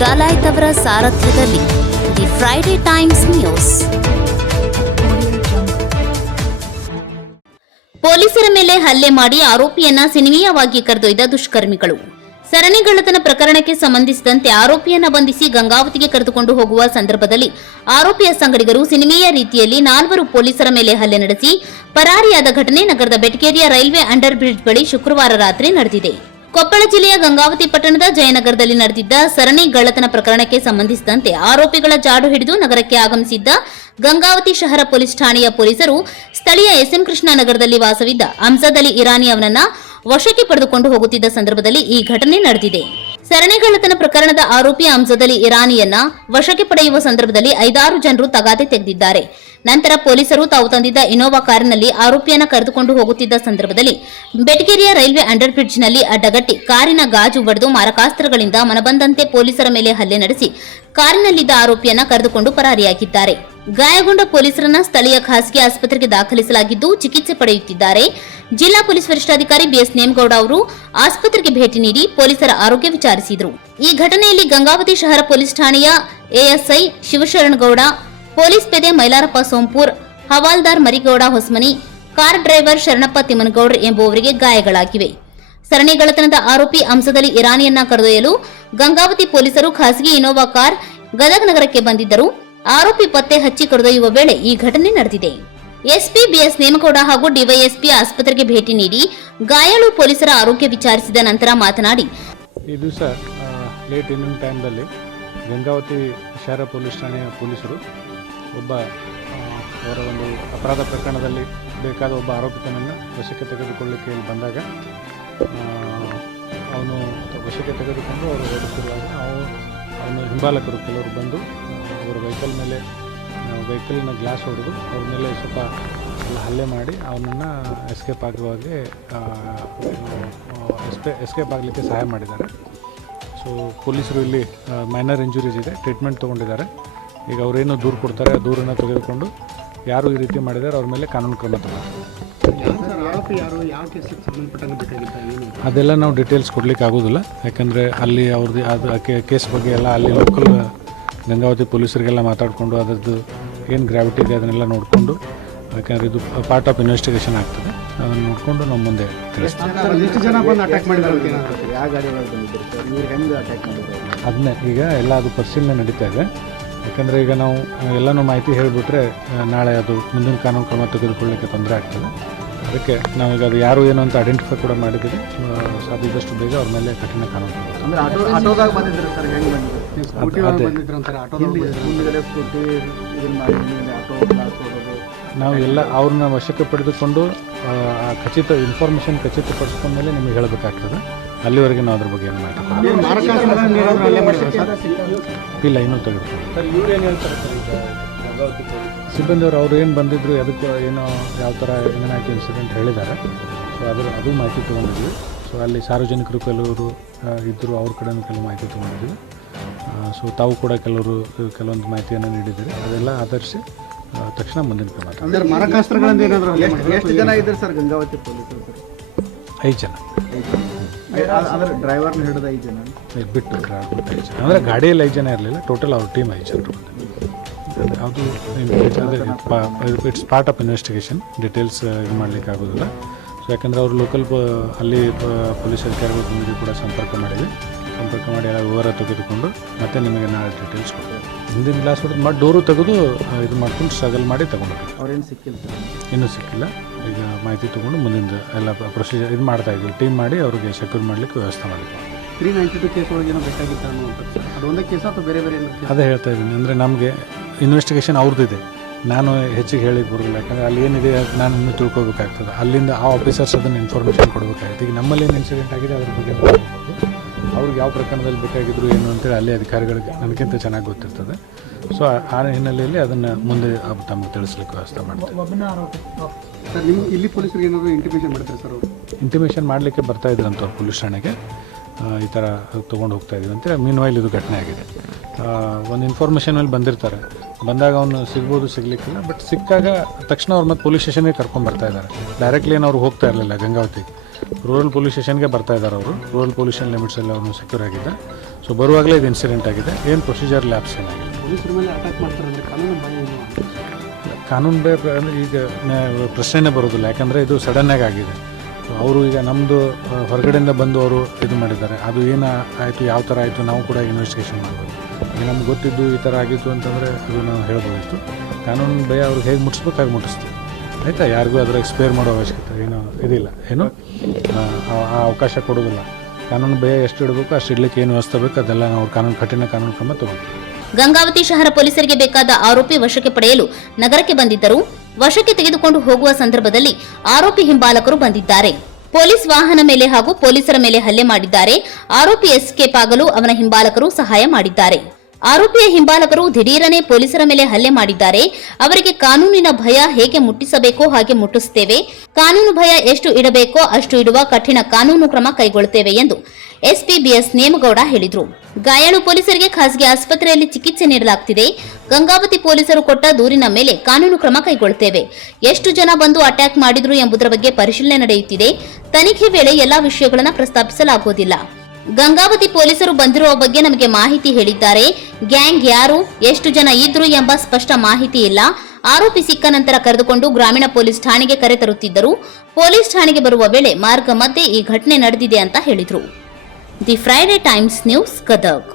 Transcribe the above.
ಡಾಲಾಯ್ತ್ ಅವರ ಸಾರಥ್ಯದಲ್ಲಿ the Friday times news. ಪೊಲೀಸರ ಮೇಲೆ ಹಲ್ಲೆ ಮಾಡಿ ಆರೋಪಿಯನ್ನ ಸಿನಿಮೀಯವಾಗಿ ಕರೆದೊಯ್ದ ದುಷ್ಕರ್ಮಿಗಳು. ಸರಣಿ ಕಳ್ಳತನ ಪ್ರಕರಣಕ್ಕೆ ಸಂಬಂಧಿಸಿದಂತೆ ಆರೋಪಿಯನ್ನ ಬಂಧಿಸಿ ಗಂಗಾವತಿಗೆ ಕರೆದುಕೊಂಡು ಹೋಗುವ ಸಂದರ್ಭದಲ್ಲಿ ಆರೋಪಿಯ ಸಂಗಡಿಗರು ಸಿನಿಮೀಯ ರೀತಿಯಲ್ಲಿ 4 ಪೊಲೀಸರ ಮೇಲೆ ಹಲ್ಲೆ ನಡೆಸಿ ಪರಾರಿಯಾದ ಘಟನೆ ನಗರದ ಬೆಟಗೇರಿಯ ರೈಲ್ವೆ ಅಂಡರ್ ಬ್ರಿಡ್ಜ್ ಬಳಿ ಶುಕ್ರವಾರ ರಾತ್ರಿ ನಡೆದಿದೆ. ಕೊಪ್ಪಳ ಜಿಲ್ಲೆಯ ಗಂಗಾವತಿ ಪಟ್ಟಣದ ಜಯನಗರದಲ್ಲಿ ನಡೆದಿದ್ದ ಸರಣಿ ಕಳ್ಳತನ ಪ್ರಕರಣಕ್ಕೆ ಸಂಬಂಧಿಸಿದಂತೆ ಆರೋಪಿಗಳ ಜಾಡು ಹಿಡಿದು ನಗರಕ್ಕೆ ಆಗಮಿಸಿದ್ದ ಗಂಗಾವತಿ ಶಹರ ಪೊಲೀಸ್ ಠಾಣೆಯ ಪೊಲೀಸರು ಸ್ಥಳೀಯ ಎಸ್ಎಂ ಕೃಷ್ಣ ನಗರದಲ್ಲಿ ವಾಸವಿದ್ದ ಅಮ್ಜದ್ ಅಲಿ ಇರಾನಿ ಅವನನ್ನ ವಶಕ್ಕೆ ಪಡೆದುಕೊಂಡು ಹೋಗುತ್ತಿದ್ದ ಸಂದರ್ಭದಲ್ಲಿ ಈ ಘಟನೆ ನಡೆದಿದೆ. ಸರಣಿ ಕಳ್ಳತನ ಪ್ರಕರಣದ ಆರೋಪಿ ಅಮ್ಜದ್ ಅಲಿ ಇರಾನಿಯನ್ನ ವಶಕ್ಕೆ ಪಡೆಯುವ ಸಂದರ್ಭದಲ್ಲಿ 5-6 ಜನರು ತಗಾದೆ ತೆಗೆದಿದ್ದಾರೆ. ನಂತರ ಪೊಲೀಸರು ತಾವು ತಂದಿದ್ದ ಇನೋವಾ ಕಾರಿನಲ್ಲಿ ಆರೋಪಿಯನ್ನ ಕರೆದುಕೊಂಡು ಹೋಗುತ್ತಿದ್ದ ಸಂದರ್ಭದಲ್ಲಿ ಬೆಟಗೇರಿಯ ರೈಲ್ವೆ ಅಂಡರ್ ಬ್ರಿಡ್ಜ್ನಲ್ಲಿ ಅಡ್ಡಗಟ್ಟಿ ಕಾರಿನ ಗಾಜು ಒಡೆದು ಮಾರಕಾಸ್ತ್ರಗಳಿಂದ ಮನಬಂದಂತೆ ಪೊಲೀಸರ ಮೇಲೆ ಹಲ್ಲೆ ನಡೆಸಿ ಕಾರಿನಲ್ಲಿದ್ದ ಆರೋಪಿಯನ್ನ ಕರೆದುಕೊಂಡು ಪರಾರಿಯಾಗಿದ್ದಾರೆ. ಗಾಯಗೊಂಡ ಪೊಲೀಸರನ್ನ ಸ್ಥಳೀಯ ಖಾಸಗಿ ಆಸ್ಪತ್ರೆಗೆ ದಾಖಲಿಸಲಾಗಿದ್ದು ಚಿಕಿತ್ಸೆ ಪಡೆಯುತ್ತಿದ್ದಾರೆ. ಜಿಲ್ಲಾ ಪೊಲೀಸ್ ವರಿಷ್ಠಾಧಿಕಾರಿ ಬಿಎಸ್ ನೇಮಗೌಡ ಅವರು ಆಸ್ಪತ್ರೆಗೆ ಭೇಟಿ ನೀಡಿ ಪೊಲೀಸರ ಆರೋಗ್ಯ ವಿಚಾರಿಸಿದರು. ಈ ಘಟನೆಯಲ್ಲಿ ಗಂಗಾವತಿ ಶಹರ ಪೊಲೀಸ್ ಠಾಣೆಯ ಎಎಸ್ಐ ಶಿವಶರಣಗೌಡ, ಪೊಲೀಸ್ ಪೇದೆ ಮೈಲಾರಪ್ಪ ಸೋಂಪೂರ್, ಹವಾಲ್ದಾರ್ ಮರಿಗೌಡ ಹೊಸಮನಿ, ಕಾರ್ ಡ್ರೈವರ್ ಶರಣಪ್ಪ ತಿಮ್ಮನಗೌಡ್ರ ಎಂಬುವವರಿಗೆ ಗಾಯಗಳಾಗಿವೆ. ಸರಣಿ ಕಳ್ಳತನದ ಆರೋಪಿ ಅಮ್ಜದ್ ಅಲಿ ಇರಾನಿಯನ್ನ ಕರೆದೊಯ್ಯಲು ಗಂಗಾವತಿ ಪೊಲೀಸರು ಖಾಸಗಿ ಇನೋವಾ ಕಾರ್ ಗದಗ ನಗರಕ್ಕೆ ಬಂದಿದ್ದರು. ಆರೋಪಿ ಪತ್ತೆ ಹಚ್ಚಿ ಕರೆದೊಯ್ಯುವ ವೇಳೆ ಈ ಘಟನೆ ನಡೆದಿದೆ. ಎಸ್ಪಿ ಬಿಎಸ್ ನೇಮಗೌಡ ಹಾಗೂ ಡಿವೈಎಸ್ಪಿ ಆಸ್ಪತ್ರೆಗೆ ಭೇಟಿ ನೀಡಿ ಗಾಯಾಳು ಪೊಲೀಸರ ಆರೋಗ್ಯ ವಿಚಾರಿಸಿದ ನಂತರ ಮಾತನಾಡಿ, ಈ ದಿವಸ ಲೇಟ್ ಈವ್ನಿಂಗ್ ಟೈಮ್ದಲ್ಲಿ ಗಂಗಾವತಿ ಶಹರ ಪೊಲೀಸ್ ಠಾಣೆಯ ಪೊಲೀಸರು ಒಬ್ಬ ಅವರ ಒಂದು ಅಪರಾಧ ಪ್ರಕರಣದಲ್ಲಿ ಬೇಕಾದ ಒಬ್ಬ ಆರೋಪಿತನನ್ನು ವಶಕ್ಕೆ ತೆಗೆದುಕೊಳ್ಳಲಿಕ್ಕೆ ಇಲ್ಲಿ ಬಂದಾಗ ಅವನು ವಶಕ್ಕೆ ತೆಗೆದುಕೊಂಡು ಅವರು ಓಡಿಸಿರುವಾಗ ಅವನು ಹಿಂಬಾಲಕರು ಕೆಲವರು ಬಂದು ಅವರ ವೆಹಿಕಲ್ನ ಗ್ಲಾಸ್ ಹೊಡೆದು ಅವ್ರ ಮೇಲೆ ಸ್ವಲ್ಪ ಹಲ್ಲೆ ಮಾಡಿ ಅವನನ್ನು ಎಸ್ಕೇಪ್ ಆಗುವಾಗೆ ಎಸ್ಕೇಪ್ ಆಗಲಿಕ್ಕೆ ಸಹಾಯ ಮಾಡಿದ್ದಾರೆ. ಸೊ ಪೊಲೀಸರು ಇಲ್ಲಿ ಮೈನರ್ ಇಂಜುರೀಸ್ ಇದೆ, ಟ್ರೀಟ್ಮೆಂಟ್ ತೊಗೊಂಡಿದ್ದಾರೆ. ಈಗ ಅವರೇನು ದೂರು ಕೊಡ್ತಾರೆ ಆ ದೂರನ್ನು ತೆಗೆದುಕೊಂಡು ಯಾರು ಈ ರೀತಿ ಮಾಡಿದ್ದಾರೆ ಅವ್ರ ಮೇಲೆ ಕಾನೂನು ಕ್ರಮ ತಗೊಳ್ತಾರೆ. ಅದೆಲ್ಲ ನಾವು ಡೀಟೇಲ್ಸ್ ಕೊಡ್ಲಿಕ್ಕೆ ಆಗೋದಿಲ್ಲ, ಯಾಕಂದರೆ ಅಲ್ಲಿ ಅವ್ರದ್ದು ಅದು ಕೇಸ್ ಬಗ್ಗೆ ಎಲ್ಲ ಅಲ್ಲಿ ಲೋಕಲ್ ಗಂಗಾವತಿ ಪೊಲೀಸರಿಗೆಲ್ಲ ಮಾತಾಡಿಕೊಂಡು ಅದರದ್ದು ಏನು ಗ್ರಾವಿಟಿ ಇದೆ ಅದನ್ನೆಲ್ಲ ನೋಡಿಕೊಂಡು, ಯಾಕಂದರೆ ಇದು ಪಾರ್ಟ್ ಆಫ್ ಇನ್ವೆಸ್ಟಿಗೇಷನ್ ಆಗ್ತದೆ, ಅದನ್ನು ನೋಡಿಕೊಂಡು ನಾವು ಮುಂದೆ ತಿಳಿಸ್ತೀವಿ. ಅದನ್ನೇ ಈಗ ಎಲ್ಲ ಅದು ಪರಿಶೀಲನೆ ನಡೀತಾ ಇದೆ. ಯಾಕಂದರೆ ಈಗ ನಾವು ಎಲ್ಲನೂ ಮಾಹಿತಿ ಹೇಳಿಬಿಟ್ರೆ ನಾಳೆ ಅದು ಮುಂದಿನ ಕಾನೂನು ಕ್ರಮ ತೆಗೆದುಕೊಳ್ಳಲಿಕ್ಕೆ ತೊಂದರೆ ಆಗ್ತದೆ. ಅದಕ್ಕೆ ನಾವೀಗ ಅದು ಯಾರು ಏನು ಅಂತ ಐಡೆಂಟಿಫೈ ಕೂಡ ಮಾಡಿದ್ದೀವಿ. ಸಾಧ್ಯದಷ್ಟು ಬೇಗ ಅವ್ರ ಮೇಲೆ ಕಠಿಣ ಕಾನೂನು ನಾವು ಎಲ್ಲ ಅವ್ರನ್ನ ವಶಕ್ಕೆ ಪಡೆದುಕೊಂಡು ಖಚಿತ ಇನ್ಫಾರ್ಮೇಷನ್ ಖಚಿತಪಡಿಸ್ಕೊಂಡ ಮೇಲೆ ನಿಮಗೆ ಹೇಳಬೇಕಾಗ್ತದೆ. ಅಲ್ಲಿವರೆಗೆ ನಾವು ಅದ್ರ ಬಗ್ಗೆ ಏನು ಮಾಹಿತಿ ಇಲ್ಲ, ಇನ್ನೂ ತೆಗೆದುಕೊಂಡು ಸಿಬ್ಬಂದಿಯವರು ಅವ್ರು ಏನು ಬಂದಿದ್ರು ಅದಕ್ಕೆ ಏನೋ ಯಾವ ಥರ ಏನಾಯಿತು ಇನ್ಸಿಡೆಂಟ್ ಹೇಳಿದ್ದಾರೆ. ಸೊ ಅದು ಮಾಹಿತಿ ತೊಗೊಂಡಿದ್ವಿ. ಸೊ ಅಲ್ಲಿ ಸಾರ್ವಜನಿಕರು ಕೆಲವರು ಇದ್ದರು, ಅವ್ರ ಕಡೆಯೂ ಕೆಲವು ಮಾಹಿತಿ ತೊಗೊಂಡಿದ್ವಿ. ಸೊ ತಾವು ಕೂಡ ಕೆಲವೊಂದು ಮಾಹಿತಿಯನ್ನು ನೀಡಿದ್ದೀರಿ. ಅದೆಲ್ಲ ಆಧರಿಸಿ ತಕ್ಷಣ ಮುಂದಿನ ಕ್ರಮ. 5 ಜನ ಇದ್ದಾರೆ ಸರ್ ಗಂಗಾವತಿ ಪೊಲೀಸರು? 5 ಜನ. ಡ್ರೈವರ್ನ ಹಿಡಿದ 5 ಜನ ಬಿಟ್ಟು 5 ಜನ, ಅಂದರೆ ಗಾಡಿಯಲ್ಲಿ 5 ಜನ ಇರಲಿಲ್ಲ, ಟೋಟಲ್ ಅವ್ರ ಟೀಮ್ 5 ಜನರು ಬಂದಿದ್ದು. ಯಾವುದು it's part of investigation, details ಇದು ಮಾಡಲಿಕ್ಕೆ ಆಗೋದಿಲ್ಲ. ಸೊ ಯಾಕಂದರೆ ಅವರು ಲೋಕಲ್ ಅಲ್ಲಿ ಪೊಲೀಸ್ ಅಧಿಕಾರಿಗಳ ಜೊತೆಗೆ ಕೂಡ ಸಂಪರ್ಕ ಮಾಡಿ ಎಲ್ಲ ವಿವರ ತೆಗೆದುಕೊಂಡು ಮತ್ತೆ ನಿಮಗೆ ನಾಳೆ ಡೀಟೇಲ್ಸ್ ಕೊಡ್ತಾರೆ. ಹಿಂದಿನ ಗ್ಲಾಸ್ ಹೊಡೆದು ಮಾಡಿ ಡೋರು ತೆಗೆದು ಇದು ಮಾಡ್ಕೊಂಡು ಸ್ಟ್ರಗಲ್ ಮಾಡಿ ತೊಗೊಂಡ್ರು. ಅವ್ರೇನು ಸಿಕ್ಕಿಲ್ಲ? ಇನ್ನೂ ಸಿಕ್ಕಿಲ್ಲ. ಈಗ ಮಾಹಿತಿ ತೊಗೊಂಡು ಮುಂದಿನ ಎಲ್ಲ ಪ್ರೊಸೀಜರ್ ಇದು ಮಾಡ್ತಾಯಿದ್ವಿ, ಟೀಮ್ ಮಾಡಿ ಅವ್ರಿಗೆ ಸೆಕ್ಯೂರ್ ಮಾಡಲಿಕ್ಕೆ ವ್ಯವಸ್ಥೆ ಮಾಡಿದ್ವಿ. 392 ಕೇಸ್ ಒಳಗೆ ಏನೋ ಬೇಕಾಗಿತ್ತು ಅನ್ನುವಂಥದ್ದು ಅದೊಂದೇ ಕೇಸ್ ಅಥವಾ ಬೇರೆ ಬೇರೆ? ಅದೇ ಹೇಳ್ತಾ ಇದ್ದೀನಿ, ಅಂದರೆ ನಮಗೆ ಇನ್ವೆಸ್ಟಿಗೇಷನ್ ಅವ್ರದ್ದಿದೆ, ನಾನು ಹೆಚ್ಚಿಗೆ ಹೇಳಿಕ್ಕೆ ಬರೋದಿಲ್ಲ. ಯಾಕಂದರೆ ಅಲ್ಲಿ ಏನಿದೆ ಅದು ನಾನು ಇನ್ನೂ ತಿಳ್ಕೊಬೇಕಾಗ್ತದೆ. ಅಲ್ಲಿಂದ ಆ ಆಫೀಸರ್ಸ್ ಅದನ್ನು ಇನ್ಫಾರ್ಮೇಷನ್ ಕೊಡಬೇಕಾಗುತ್ತೆ. ಈಗ ನಮ್ಮಲ್ಲಿ ಏನು ಇನ್ಸಿಡೆಂಟ್ ಆಗಿದೆ ಅದ್ರ ಬಗ್ಗೆ ಅವ್ರಿಗೆ ಯಾವ ಪ್ರಕರಣದಲ್ಲಿ ಬೇಕಾಗಿದ್ರು ಏನು ಅಂತೇಳಿ ಅಲ್ಲಿ ಅಧಿಕಾರಿಗಳಿಗೆ ನನಗಿಂತ ಚೆನ್ನಾಗಿ ಗೊತ್ತಿರ್ತದೆ. ಸೊ ಆ ಹಿನ್ನೆಲೆಯಲ್ಲಿ ಅದನ್ನು ಮುಂದೆ ತಮಗೆ ತಿಳಿಸ್ಲಿಕ್ಕೆ ವ್ಯವಸ್ಥೆ ಮಾಡ್ತಾರೆ. ಸರ್ ನಿಮ್ಮ ಇಲ್ಲಿ ಪೊಲೀಸರಿಗೆ ಏನಾದರೂ ಇಂಟಿಮೇಷನ್ ಮಾಡ್ತಾರೆ ಸರ್? ಇಂಟಿಮೇಷನ್ ಮಾಡಲಿಕ್ಕೆ ಬರ್ತಾ ಇದ್ರಂತ ಅವ್ರು ಪೊಲೀಸ್ ಠಾಣೆಗೆ ಈ ಥರ ತೊಗೊಂಡು ಹೋಗ್ತಾ ಇದೀವಿ ಅಂತ. ಮೀನ್ವೈಲ್ ಇದು ಘಟನೆ ಆಗಿದೆ. ಒಂದು ಇನ್ಫಾರ್ಮೇಷನ್ ಮೇಲೆ ಬಂದಿರ್ತಾರೆ, ಬಂದಾಗ ಅವನು ಸಿಗ್ಬೋದು, ಸಿಗಲಿಕ್ಕಿಲ್ಲ. ಬಟ್ ಸಿಕ್ಕಾಗ ತಕ್ಷಣ ಅವ್ರು ಮತ್ತೆ ಪೊಲೀಸ್ ಸ್ಟೇಷನ್ಗೆ ಕರ್ಕೊಂಡ್ಬರ್ತಾ ಇದ್ದಾರೆ. ಡೈರೆಕ್ಟ್ಲಿ ಏನು ಅವ್ರು ಹೋಗ್ತಾ ಇರಲಿಲ್ಲ ಗಂಗಾವತಿಗೆ. ರೂರಲ್ ಪೊಲೀಸ್ ಸ್ಟೇಷನ್ಗೆ ಬರ್ತಾ ಇದ್ದಾರೆ ಅವರು. ರೂರಲ್ ಪೊಲೀಸ್ ಸ್ಟೇಷನ್ ಲಿಮಿಟ್ಸಲ್ಲಿ ಅವನು ಸೆಕ್ಯೂರ್ ಆಗಿದೆ. ಸೊ ಬರುವಾಗಲೇ ಇದು ಇನ್ಸಿಡೆಂಟ್ ಆಗಿದೆ. ಏನು ಪ್ರೊಸೀಜರ್ ಲ್ಯಾಬ್ಸ್ ಏನಾಗಿದೆ. ಪೊಲೀಸರ ಮೇಲೆ ಅಟ್ಯಾಕ್ ಮಾಡ್ತಾರೆ ಅಂದರೆ ಕಾನೂನು ಭಯ ಏನು ಅಂತ. ಕಾನೂನು ಭಯ ಈಗ ಪ್ರಶ್ನೆನೇ ಬರೋದಿಲ್ಲ, ಯಾಕಂದರೆ ಇದು ಸಡನ್ನಾಗಿ ಆಗಿದೆ. ಅವರು ಈಗ ನಮ್ಮದು ಹೊರಗಡೆಯಿಂದ ಬಂದು ಅವರು ಇದು ಮಾಡಿದ್ದಾರೆ. ಅದು ಏನು ಆಯಿತು, ಯಾವ ಥರ ಆಯಿತು, ನಾವು ಕೂಡ ಇನ್ವೆಸ್ಟಿಗೇಷನ್ ಮಾಡ್ಬೋದು. ಈಗ ನಮ್ಗೆ ಗೊತ್ತಿದ್ದು ಈ ಥರ ಆಗಿತ್ತು ಅಂತಂದರೆ ಅದು ನಾವು ಹೇಳ್ಬೋದಿತ್ತು. ಕಾನೂನು ಭಯ ಅವ್ರಿಗೆ ಹೇಗೆ ಮುಟ್ಟಿಸ್ಬೇಕು ಹಾಗೆ ಮುಟ್ಟಿಸ್ತೀವಿ, ಆಯಿತಾ. ಯಾರಿಗೂ ಅದರ ಎಕ್ಸ್ಪೈರ್ ಮಾಡೋ ಅವಶ್ಯಕತೆ ಏನು ಇದಿಲ್ಲ, ಏನು ಆ ಅವಕಾಶ ಕೊಡೋದಿಲ್ಲ. ಕಾನೂನು ಭಯ ಎಷ್ಟು ಇಡಬೇಕು ಅಷ್ಟು ಇಡಲಿಕ್ಕೆ ಏನು ವ್ಯವಸ್ಥೆ ಬೇಕು ಅದೆಲ್ಲ ನಾವು ಕಠಿಣ ಕಾನೂನು ಕ್ರಮ ತಗೊಳ್ತೀವಿ. ಗಂಗಾವತಿ ಶಹರ ಪೊಲೀಸರಿಗೆ ಬೇಕಾದ ಆರೋಪಿ ವಶಕ್ಕೆ ಪಡೆಯಲು ನಗರಕ್ಕೆ ಬಂದಿದ್ದರು. ವಶಕ್ಕೆ ತೆಗೆದುಕೊಂಡು ಹೋಗುವ ಸಂದರ್ಭದಲ್ಲಿ ಆರೋಪಿ ಹಿಂಬಾಲಕರು ಬಂದಿದ್ದಾರೆ. ಪೊಲೀಸ್ ವಾಹನ ಮೇಲೆ ಹಾಗೂ ಪೊಲೀಸರ ಮೇಲೆ ಹಲ್ಲೆ ಮಾಡಿದ್ದಾರೆ. ಆರೋಪಿ ಎಸ್ಕೇಪ್ ಆಗಲು ಅವನ ಹಿಂಬಾಲಕರು ಸಹಾಯ ಮಾಡಿದ್ದಾರೆ. ಆರೋಪಿಯ ಹಿಂಬಾಲಕರು ದಿಢೀರನೆ ಪೊಲೀಸರ ಮೇಲೆ ಹಲ್ಲೆ ಮಾಡಿದ್ದಾರೆ. ಅವರಿಗೆ ಕಾನೂನಿನ ಭಯ ಹೇಗೆ ಮುಟ್ಟಿಸಬೇಕೋ ಹಾಗೆ ಮುಟ್ಟಿಸುತ್ತೇವೆ. ಕಾನೂನು ಭಯ ಎಷ್ಟು ಇಡಬೇಕೋ ಅಷ್ಟು ಇಡುವ ಕಠಿಣ ಕಾನೂನು ಕ್ರಮ ಕೈಗೊಳ್ಳುತ್ತೇವೆ ಎಂದು ಎಸ್ಪಿ ಬಿಎಸ್ ನೇಮಗೌಡ ಹೇಳಿದರು. ಗಾಯಾಳು ಪೊಲೀಸರಿಗೆ ಖಾಸಗಿ ಆಸ್ಪತ್ರೆಯಲ್ಲಿ ಚಿಕಿತ್ಸೆ ನೀಡಲಾಗುತ್ತಿದೆ. ಗಂಗಾವತಿ ಪೊಲೀಸರು ಕೊಟ್ಟ ದೂರಿನ ಮೇಲೆ ಕಾನೂನು ಕ್ರಮ ಕೈಗೊಳ್ಳುತ್ತೇವೆ. ಎಷ್ಟು ಜನ ಬಂದು ಅಟ್ಯಾಕ್ ಮಾಡಿದ್ರು ಎಂಬುದರ ಬಗ್ಗೆ ಪರಿಶೀಲನೆ ನಡೆಯುತ್ತಿದೆ. ತನಿಖೆ ವೇಳೆ ಎಲ್ಲಾ ವಿಷಯಗಳನ್ನು ಪ್ರಸ್ತಾಪಿಸಲಾಗುವುದಿಲ್ಲ. ಗಂಗಾವತಿ ಪೊಲೀಸರು ಬಂದಿರುವ ಬಗ್ಗೆ ನಮಗೆ ಮಾಹಿತಿ ಹೇಳಿದ್ದಾರೆ. ಗ್ಯಾಂಗ್ ಯಾರು, ಎಷ್ಟು ಜನ ಇದ್ರು ಎಂಬ ಸ್ಪಷ್ಟ ಮಾಹಿತಿ ಇಲ್ಲ. ಆರೋಪಿ ಸಿಕ್ಕ ನಂತರ ಕರೆದುಕೊಂಡು ಗ್ರಾಮೀಣ ಪೊಲೀಸ್ ಠಾಣೆಗೆ ಕರೆತರುತ್ತಿದ್ದರು. ಪೊಲೀಸ್ ಠಾಣೆಗೆ ಬರುವ ವೇಳೆ ಮಾರ್ಗ ಮಧ್ಯೆ ಈ ಘಟನೆ ನಡೆದಿದೆ ಅಂತ ಹೇಳಿದರು. The Friday times news Gadag.